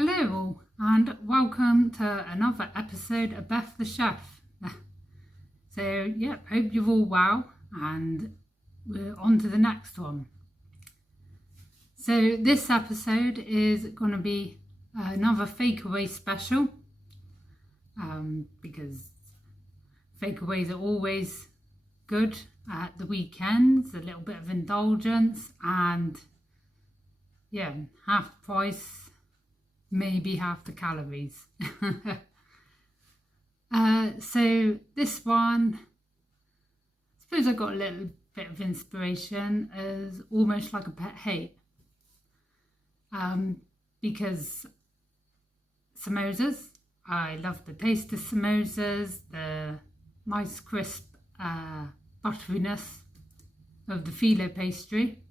Hello all, and welcome to another episode of Beth the Chef. So hope you're all well, and we're on to the next one. So this episode is going to be another Fakeaway special, because Fakeaways are always good at the weekends, a little bit of indulgence, and half the price, maybe half the calories. So this one, I suppose I got a little bit of inspiration as almost like a pet hate, because samosas, I love the taste of samosas, the nice crisp butteriness of the filo pastry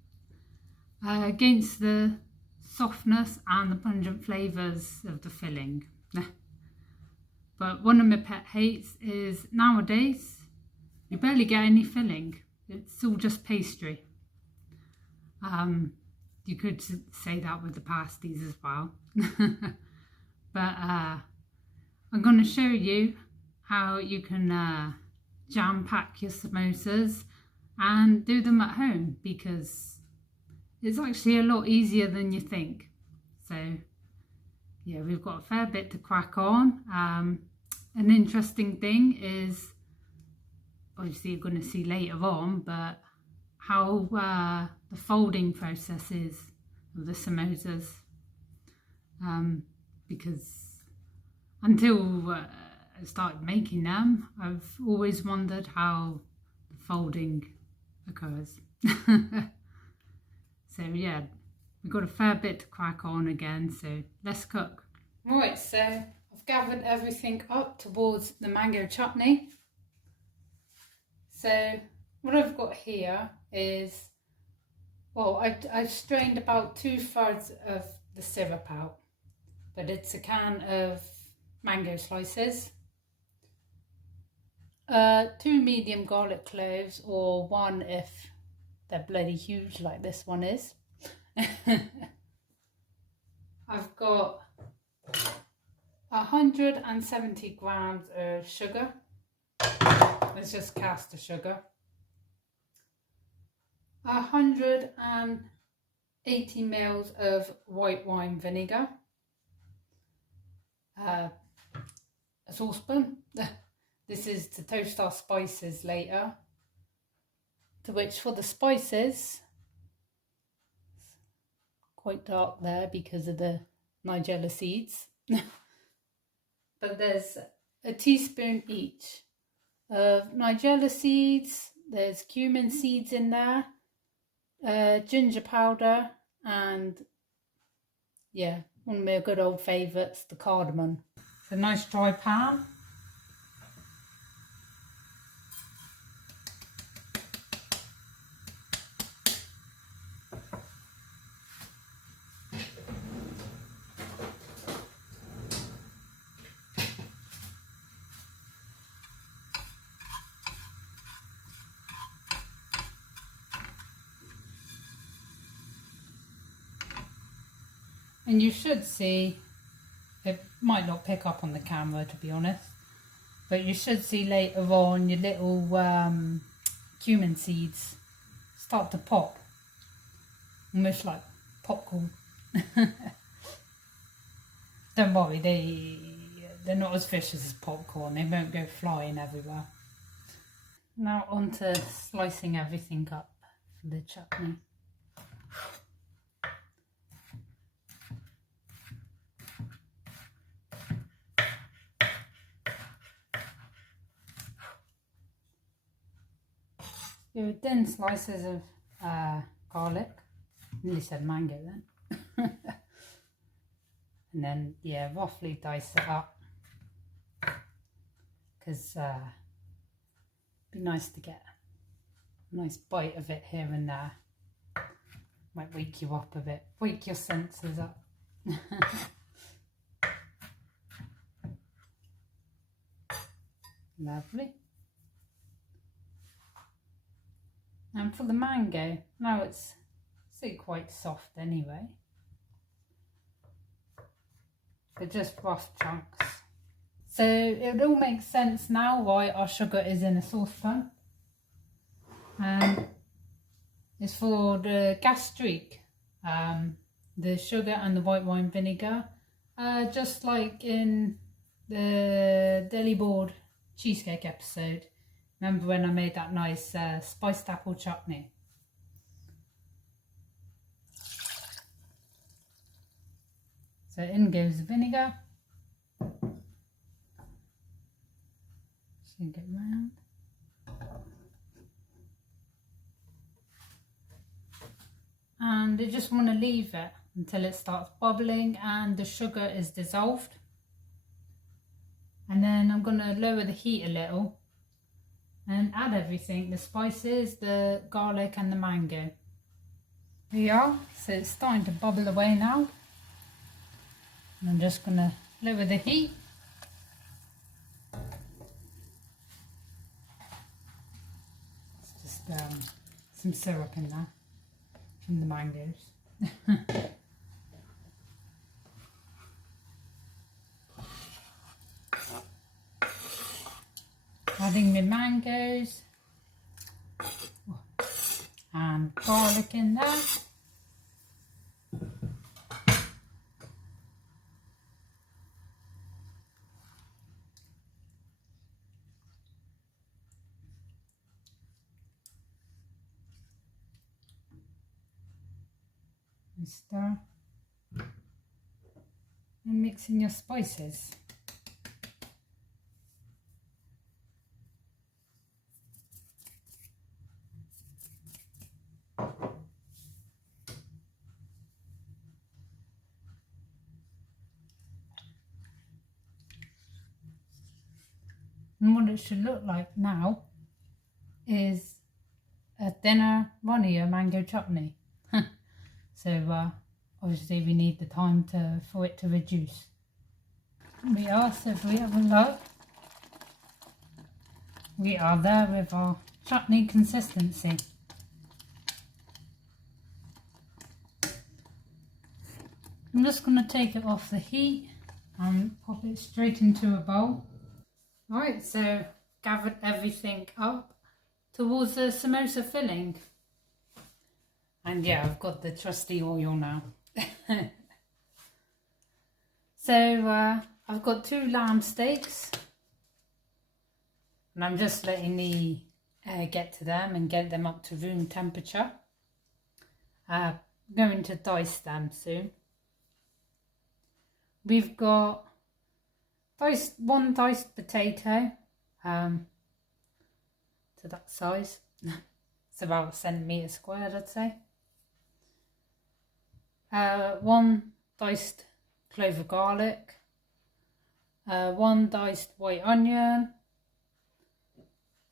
against the softness and the pungent flavours of the filling. But one of my pet hates is nowadays you barely get any filling. It's all just pastry. You could say that with the pasties as well. But I'm going to show you how you can jam pack your samosas and do them at home, because it's actually a lot easier than you think. So we've got a fair bit to crack on. An interesting thing is, obviously you're going to see later on, but how the folding process is of the samosas, because until I started making them, I've always wondered how the folding occurs. So we've got a fair bit to crack on again, so let's cook. Right, so I've gathered everything up towards the mango chutney. So what I've got here is, I've strained about 2/3 of the syrup out, but it's a can of mango slices, 2 medium garlic cloves, or 1 if they're bloody huge like this one is. I've got 170 grams of sugar. It's just caster sugar. 180 ml of white wine vinegar. A saucepan. This is to toast our spices later. To which, for the spices, quite dark there because of the nigella seeds, but there's a teaspoon each of nigella seeds, there's cumin seeds in there, ginger powder, and one of my good old favourites, the cardamom. It's a nice dry pan. And you should see, it might not pick up on the camera to be honest, but you should see later on your little cumin seeds start to pop, almost like popcorn. Don't worry, they're not as vicious as popcorn, they won't go flying everywhere. Now on to slicing everything up for the chutney. Do thin slices of garlic. Nearly said mango then. And then roughly dice it up, because it'd be nice to get a nice bite of it here and there. Might wake you up a bit, wake your senses up. Lovely. And for the mango, now it's still quite soft anyway. They're just rough chunks. So it all makes sense now why our sugar is in a saucepan. It's for the gastrique, the sugar and the white wine vinegar, just like in the Deli Board cheesecake episode. Remember when I made that nice spiced apple chutney? So in goes the vinegar. Just gonna get round. And I just want to leave it until it starts bubbling and the sugar is dissolved. And then I'm going to lower the heat a little and add everything, the spices, the garlic and the mango. There you are. So it's starting to bubble away now. And I'm just going to lower the heat. It's just some syrup in there from the mangoes. Adding the mangoes and garlic in there. And stir and mix in your spices. And what it should look like now is a thinner, runnier mango chutney. So obviously we need the time for it to reduce. We are, so if we have a look, we are there with our chutney consistency. I'm just going to take it off the heat and pop it straight into a bowl. Alright, so gathered everything up towards the samosa filling. And yeah, I've got the trusty oil now. So I've got 2 lamb steaks. And I'm just letting the air get to them and get them up to room temperature. Going to dice them soon. We've got one diced potato to that size. It's about a centimetre squared, I'd say. 1 diced clove of garlic, 1 diced white onion,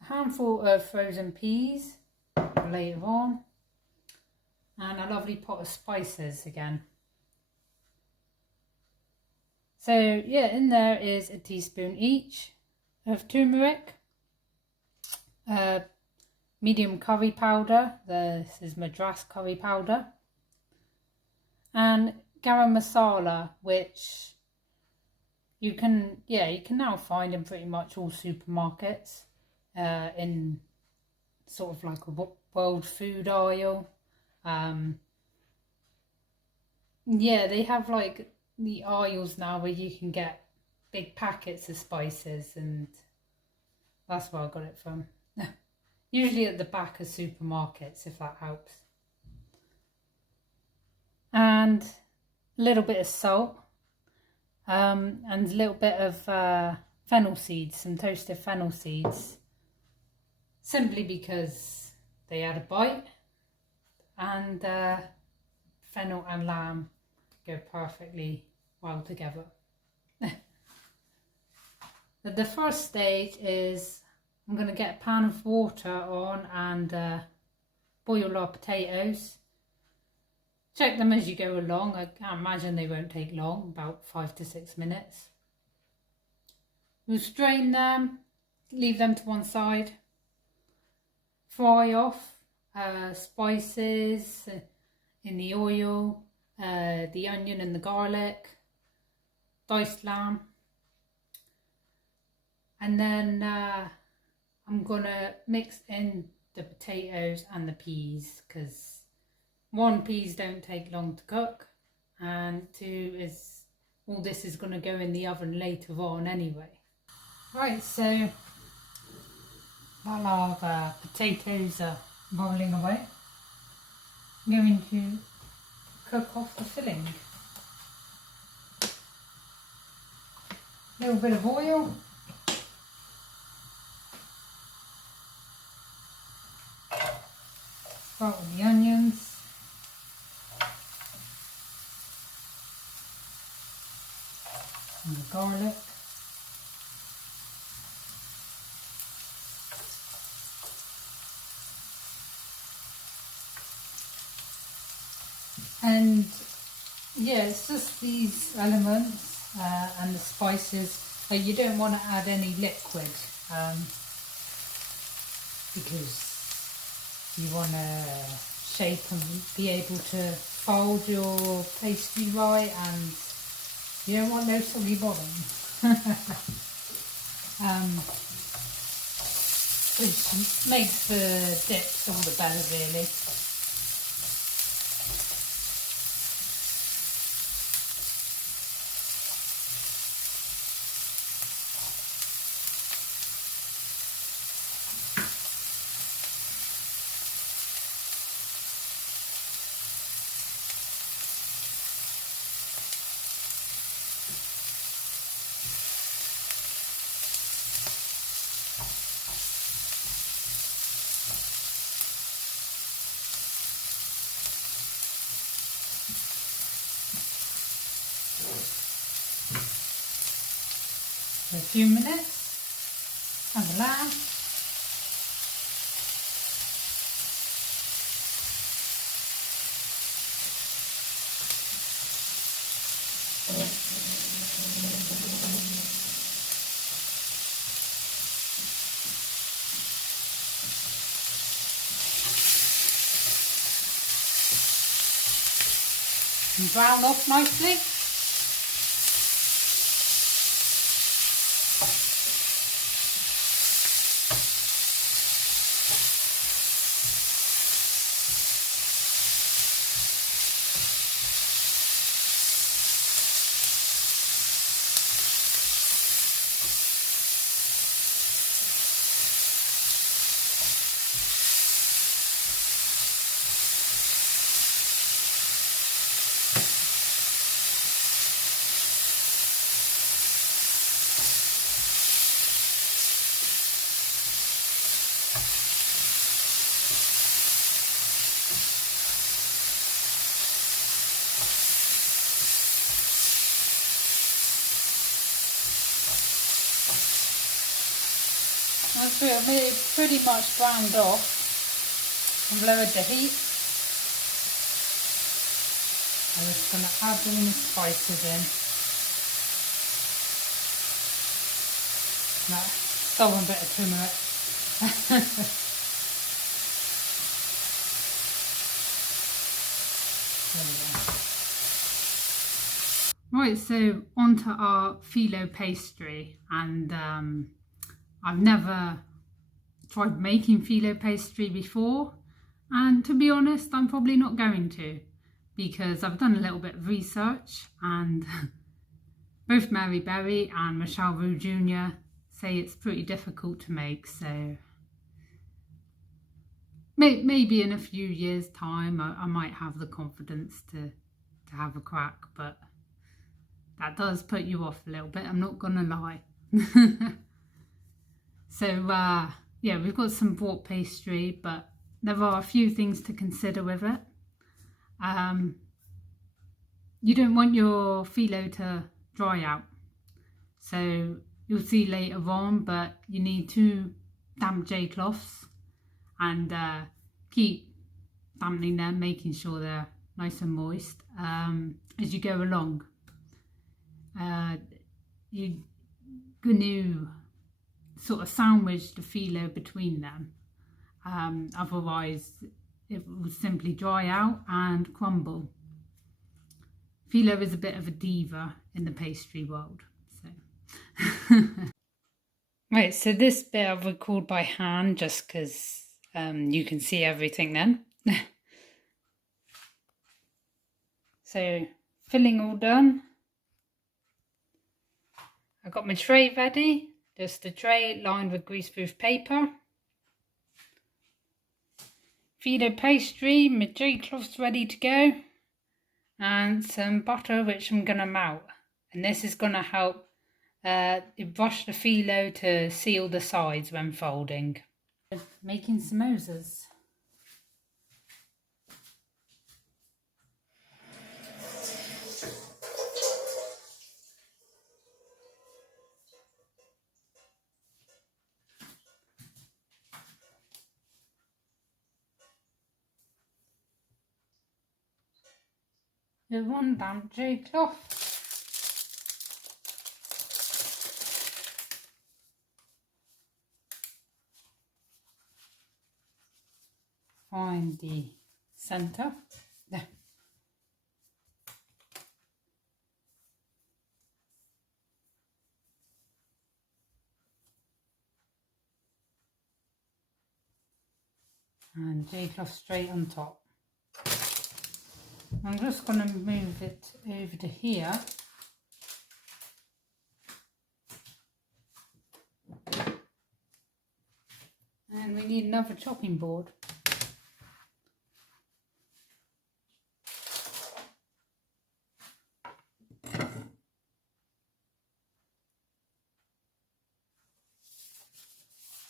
a handful of frozen peas for later on, and a lovely pot of spices again. So yeah, in there is a teaspoon each of turmeric, medium curry powder, this is Madras curry powder, and garam masala, which you can now find in pretty much all supermarkets, in sort of like a world food aisle. Yeah, they have like the aisles now where you can get big packets of spices, and that's where I got it from. Usually at the back of supermarkets, if that helps. And a little bit of salt, and a little bit of fennel seeds, some toasted fennel seeds, simply because they add a bite, and fennel and lamb go perfectly well together. The first stage is I'm going to get a pan of water on and boil our potatoes. Check them as you go along. I can't imagine they won't take long, about 5 to 6 minutes. We'll strain them, leave them to one side, fry off spices in the oil, the onion and the garlic, diced lamb, and then I'm gonna mix in the potatoes and the peas, because one, peas don't take long to cook, and two is all this is gonna go in the oven later on anyway. Right, so while our potatoes are boiling away, I'm going to cook off the filling. A little bit of oil. Start with the onions. And the garlic. And yeah, it's just these elements and the spices. You don't want to add any liquid because you want to shape and be able to fold your pastry right, and you don't want no soggy bottom. Which makes the dips all the better, really. For a few minutes, and the lamb. And brown off nicely. That's pretty much browned off. I've lowered the heat. I'm just going to add all the spices in. That stolen bit of turmeric. Right, so onto our phyllo pastry, and I've never tried making phyllo pastry before, and to be honest, I'm probably not going to, because I've done a little bit of research, and both Mary Berry and Michelle Roux Jr. say it's pretty difficult to make, so maybe in a few years' time I might have the confidence to have a crack, but that does put you off a little bit, I'm not gonna lie. So yeah, we've got some bought pastry, but there are a few things to consider with it. You don't want your phyllo to dry out, so you'll see later on, but you need 2 damp J cloths, and keep dampening them, making sure they're nice and moist as you go along. You're going to sort of sandwich the phyllo between them, otherwise it will simply dry out and crumble. Philo is a bit of a diva in the pastry world. So. Right, so this bit I've recorded by hand just because you can see everything then. So, filling all done. I've got my tray ready. Just a tray lined with greaseproof paper. Philo pastry, my J-cloth's ready to go. And some butter which I'm going to melt. And this is going to help brush the phyllo to seal the sides when folding. Making samosas. The one damp J-cloth. Find the centre. There. And J-cloth straight on top. I'm just going to move it over to here. And we need another chopping board.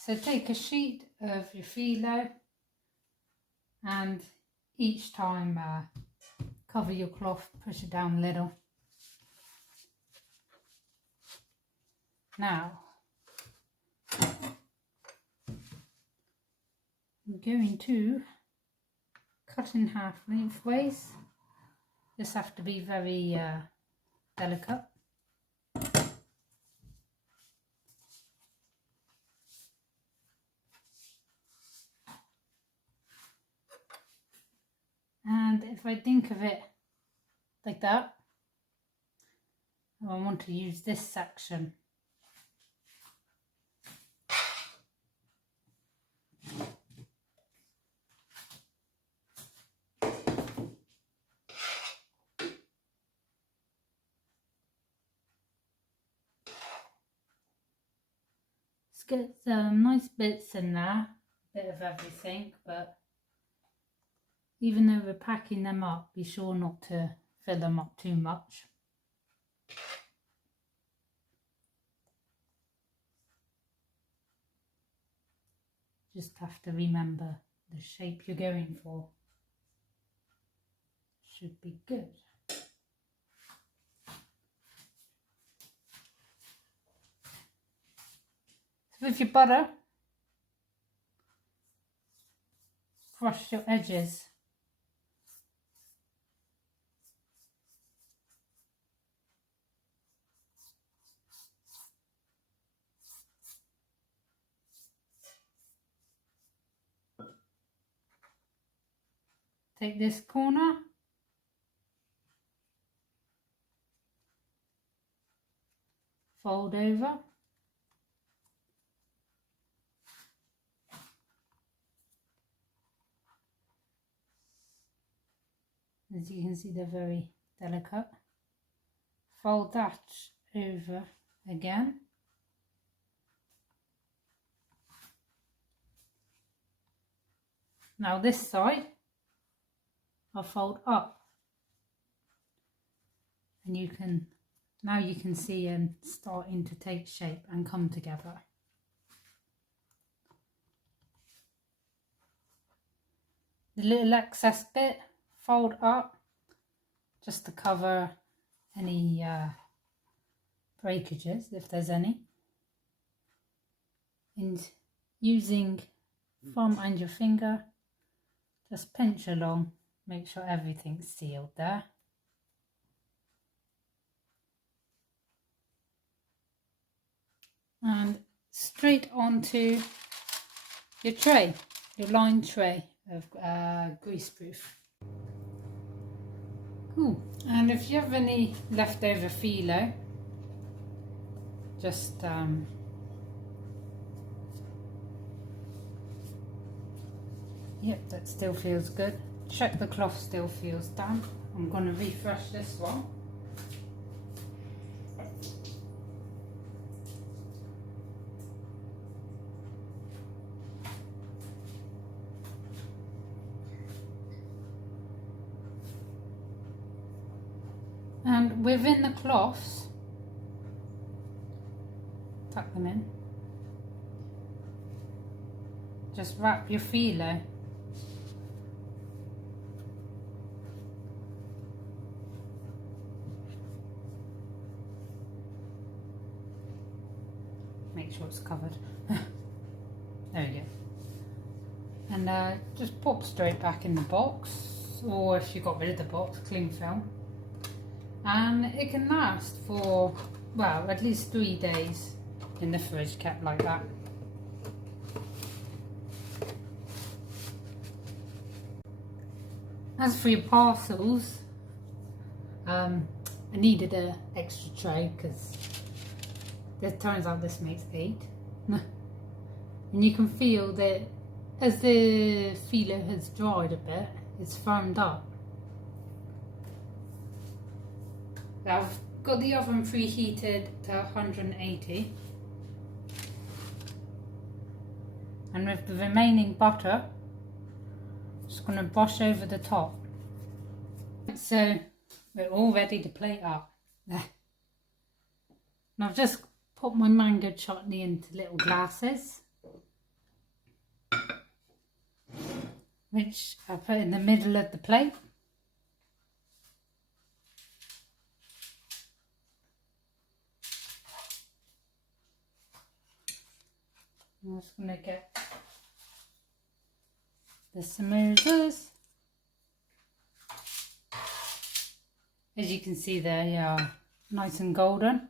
So take a sheet of your phyllo and each time cover your cloth, push it down a little. Now, I'm going to cut in half lengthways. This has to be very delicate. And if I think of it like that, I want to use this section. Let's get some nice bits in there, a bit of everything, but even though we're packing them up, be sure not to fill them up too much. Just have to remember the shape you're going for. Should be good. So with your butter, brush your edges. Take this corner, fold over, as you can see they're very delicate. Fold that over again. Now this side I'll fold up, and you can see them starting to take shape and come together. The little excess bit, fold up just to cover any breakages if there's any. And using thumb and your finger, just pinch along, make sure everything's sealed there. And straight onto your tray, your lined tray of greaseproof. Ooh. And if you have any leftover phyllo, just yep, that still feels good. Check the cloth still feels damp. I'm going to refresh this one. And within the cloths, tuck them in. Just wrap your phyllo. Make sure it's covered. There we go. And just pop straight back in the box, or if you got rid of the box, cling film. And it can last for, well, at least 3 days in the fridge, kept like that. As for your parcels, I needed an extra tray because it turns out this makes 8. And you can feel that as the phyllo has dried a bit, it's firmed up. I've got the oven preheated to 180, and with the remaining butter, just going to brush over the top. So we're all ready to plate up. And I've just put my mango chutney into little glasses, which I put in the middle of the plate. I'm just going to get the samosas. As you can see there, they are nice and golden.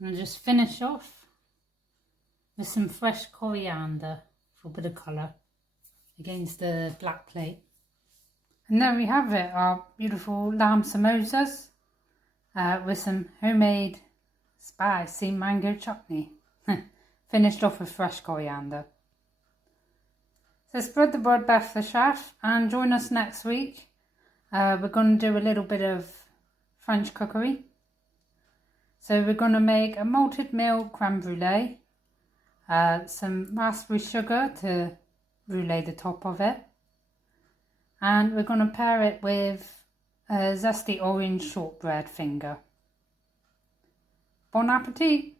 And I'll just finish off with some fresh coriander for a bit of colour against the black plate. And there we have it, our beautiful lamb samosas with some homemade spicy mango chutney. Finished off with fresh coriander. So spread the word, Beth the chef, and join us next week. We're going to do a little bit of French cookery. So we're going to make a malted milk creme brulee, some raspberry sugar to brulee the top of it, and we're going to pair it with a zesty orange shortbread finger. Bon appetit!